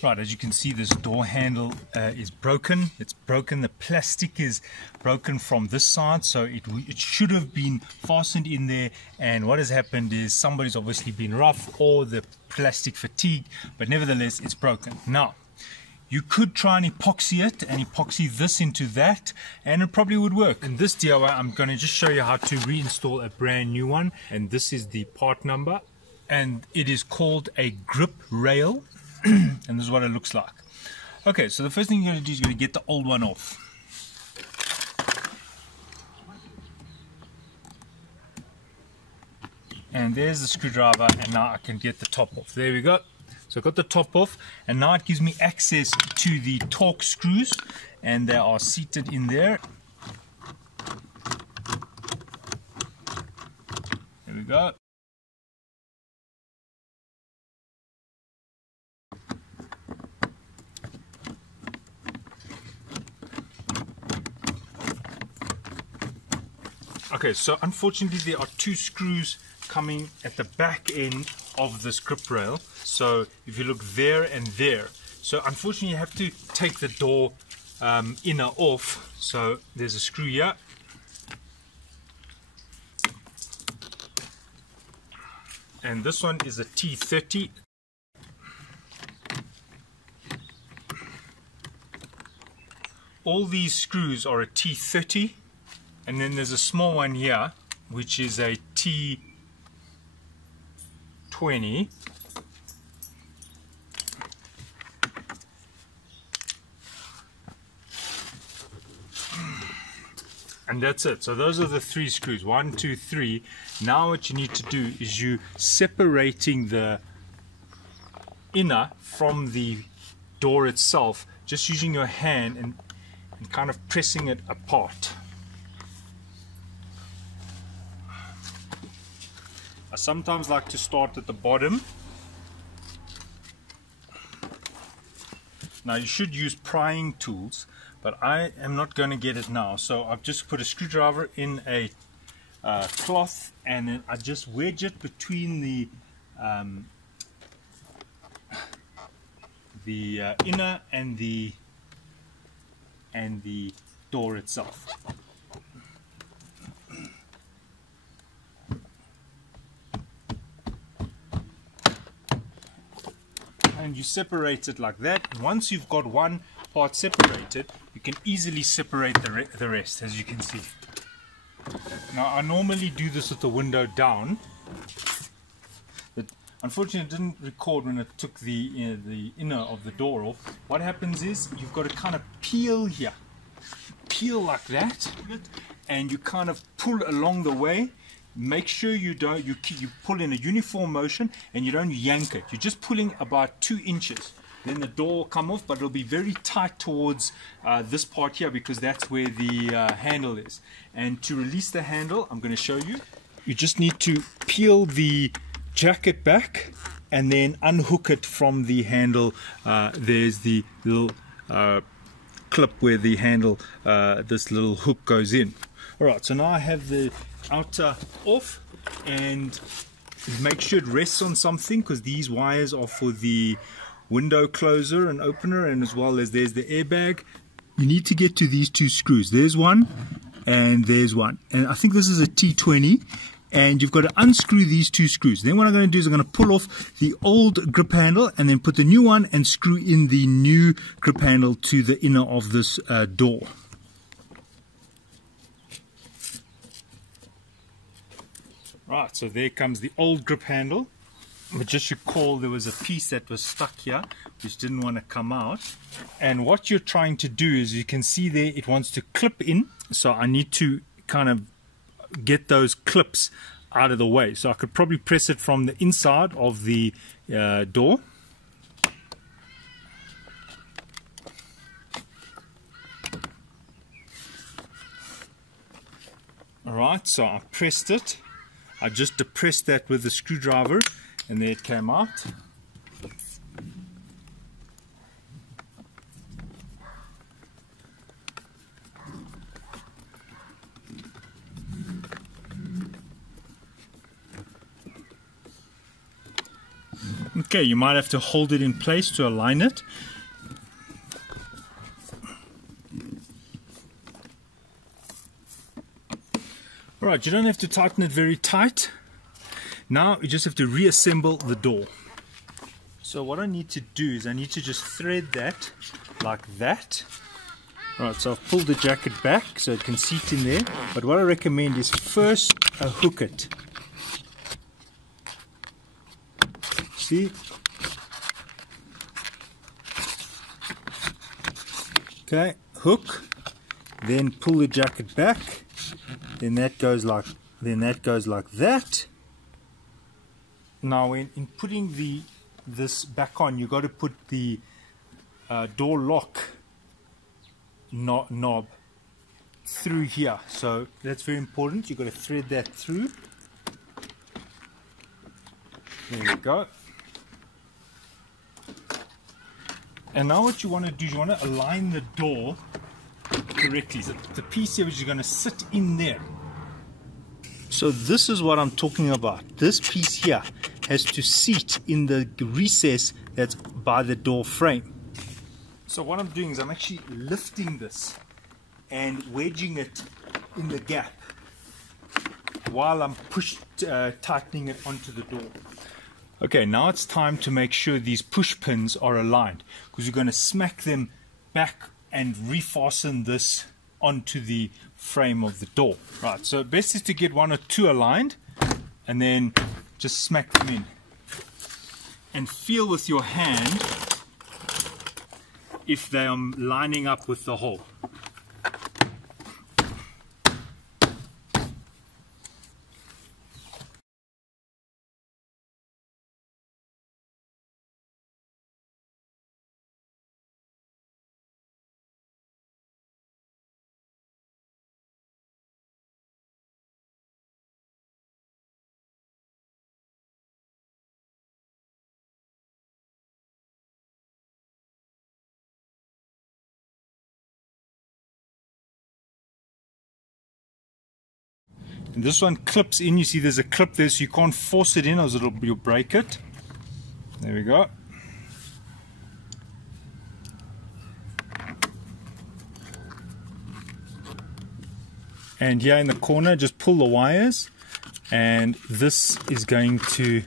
Right, as you can see, this door handle is broken. It's broken. The plastic is broken from this side, so it should have been fastened in there. And what has happened is somebody's obviously been rough or the plastic fatigued, but nevertheless, it's broken. Now, you could try and epoxy it and epoxy this into that, and it probably would work. In this DIY, I'm going to just show you how to reinstall a brand new one. And this is the part number, and it is called a grip rail. And this is what it looks like. Okay, so the first thing you're going to do is you're going to get the old one off. And there's the screwdriver, and now I can get the top off. There we go. So I've got the top off, and now it gives me access to the torque screws, and they are seated in there. There we go. Okay, so unfortunately there are two screws coming at the back end of this grip rail. So if you look there and there, so unfortunately you have to take the door inner off. So there's a screw here. And this one is a T30. All these screws are a T30. And then there's a small one here, which is a T20. And that's it. So those are the three screws, 1, 2, 3. Now what you need to do is you separating the inner from the door itself, just using your hand and kind of pressing it apart. I sometimes like to start at the bottom. Now you should use prying tools, but I am not going to get it now. So I've just put a screwdriver in a cloth, and then I just wedge it between the inner and the door itself. And you separate it like that. And once you've got one part separated, you can easily separate the rest, as you can see. Now I normally do this with the window down, but unfortunately it didn't record when it took the inner of the door off. What happens is you've got to kind of peel here, peel like that, and you kind of pull along the way. Make sure you don't, you pull in a uniform motion and you don't yank it. You're just pulling about 2 inches. Then the door will come off, but it'll be very tight towards this part here, because that's where the handle is. And to release the handle, I'm going to show you. You just need to peel the jacket back and then unhook it from the handle. There's the little clip where the handle, this little hook goes in. Alright, so now I have the outer off, and make sure it rests on something, because these wires are for the window closer and opener, and as well as there's the airbag. You need to get to these 2 screws. There's one and there's one, and I think this is a T20, and you've got to unscrew these 2 screws. Then what I'm going to do is I'm going to pull off the old grip handle and then put the new one and screw in the new grip handle to the inner of this door. Right, so there comes the old grip handle. But just recall there was a piece that was stuck here which didn't want to come out. And what you're trying to do is, you can see there it wants to clip in. So I need to kind of get those clips out of the way. So I could probably press it from the inside of the door. Alright, so I pressed it. I just depressed that with the screwdriver, and there it came out. Okay, you might have to hold it in place to align it. Alright, you don't have to tighten it very tight. Now you just have to reassemble the door. So what I need to do is I need to just thread that like that. Alright, so I've pulled the jacket back so it can seat in there. But what I recommend is first hook it. See? Okay, hook, then pull the jacket back, then that goes like that. Now in putting this back on, you got to put the door lock knob through here, so that's very important. You've got to thread that through. There we go. And now what you want to do is you want to align the door correctly. So the piece here which is going to sit in there. So this is what I'm talking about. This piece here has to seat in the recess that's by the door frame. So what I'm doing is I'm actually lifting this and wedging it in the gap while I'm tightening it onto the door. Okay, now it's time to make sure these push pins are aligned, because you're going to smack them back and refasten this onto the frame of the door. Right, so best is to get one or two aligned and then just smack them in. And feel with your hand if they are lining up with the hole. And this one clips in. You see there's a clip there, so you can't force it in, or you'll break it. There we go. And here in the corner, just pull the wires, and this is going to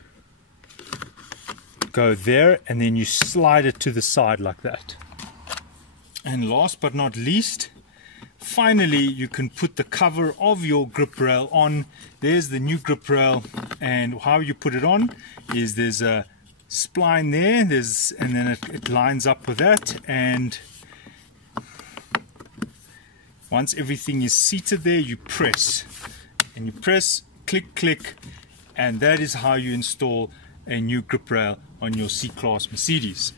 go there, and then you slide it to the side like that. And last but not least, finally you can put the cover of your grip rail on. There's the new grip rail, and how you put it on is there's a spline there, and then it lines up with that, and once everything is seated there, you press, and you press, click, click, and that is how you install a new grip rail on your C-Class Mercedes.